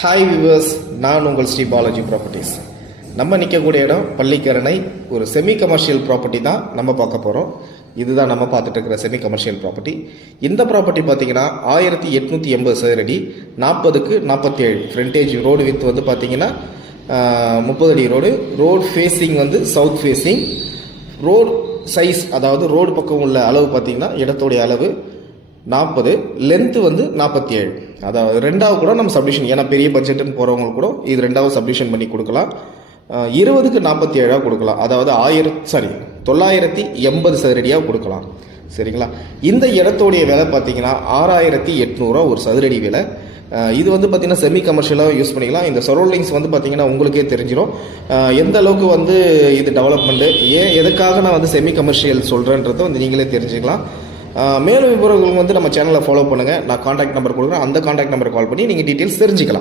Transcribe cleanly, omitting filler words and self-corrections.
Hi viewers, நான் உங்கள் Sri Balaji properties. நம்ம நிற்கக்கூடிய இடம் பள்ளிக்கரணை. ஒரு செமி கமர்ஷியல் ப்ராப்பர்ட்டி தான் நம்ம பார்க்க போகிறோம். இதுதான் நம்ம பார்த்துட்டு இருக்கிற செமி கமர்ஷியல் ப்ராப்பர்ட்டி. இந்த ப்ராப்பர்ட்டி பார்த்தீங்கன்னா 1880 சதுரடி, 40க்கு 47 ஃப்ரண்டேஜ். ரோடு வித் வந்து பார்த்தீங்கன்னா 30 அடி ரோடு. ரோடு ஃபேஸிங் வந்து சவுத் ஃபேஸிங். ரோடு சைஸ், அதாவது ரோடு பக்கம் உள்ள அளவு பார்த்தீங்கன்னா இடத்தோடைய அளவு 40, லென்த்து வந்து 47. அதாவது ரெண்டாவது கூட நம்ம சப்டிஷன், ஏன்னா பெரிய பட்ஜெட்டுன்னு போகிறவங்களுக்கு கூட இது ரெண்டாவது சப்டிஷன் பண்ணி கொடுக்கலாம். 20க்கு 47 கொடுக்கலாம். அதாவது 980 சதுரடியாக கொடுக்கலாம். சரிங்களா? இந்த இடத்தோடைய விலை பார்த்தீங்கன்னா 6800 ஒரு சதுரடி விலை. இது வந்து பார்த்தீங்கன்னா செமி கமர்ஷியலாக யூஸ் பண்ணிக்கலாம். இந்த சரௌண்டிங்ஸ் வந்து பார்த்தீங்கன்னா உங்களுக்கே தெரிஞ்சிடும் எந்த அளவுக்கு வந்து இது டெவலப்மெண்ட்டு, எதுக்காக நான் வந்து செமி கமர்ஷியல் சொல்கிறேன்றதை வந்து நீங்களே தெரிஞ்சுக்கலாம். மேலும் விவரங்கள் வந்து நம்ம சேனலை ஃபாலோ பண்ணுங்கள். நான் காண்டாக்ட் நம்பர் கொடுக்குறேன். அந்த காண்டாக்ட் நம்பரை கால் பண்ணி நீங்கள் டீட்டெயில்ஸ் தெரிஞ்சுக்கலாம்.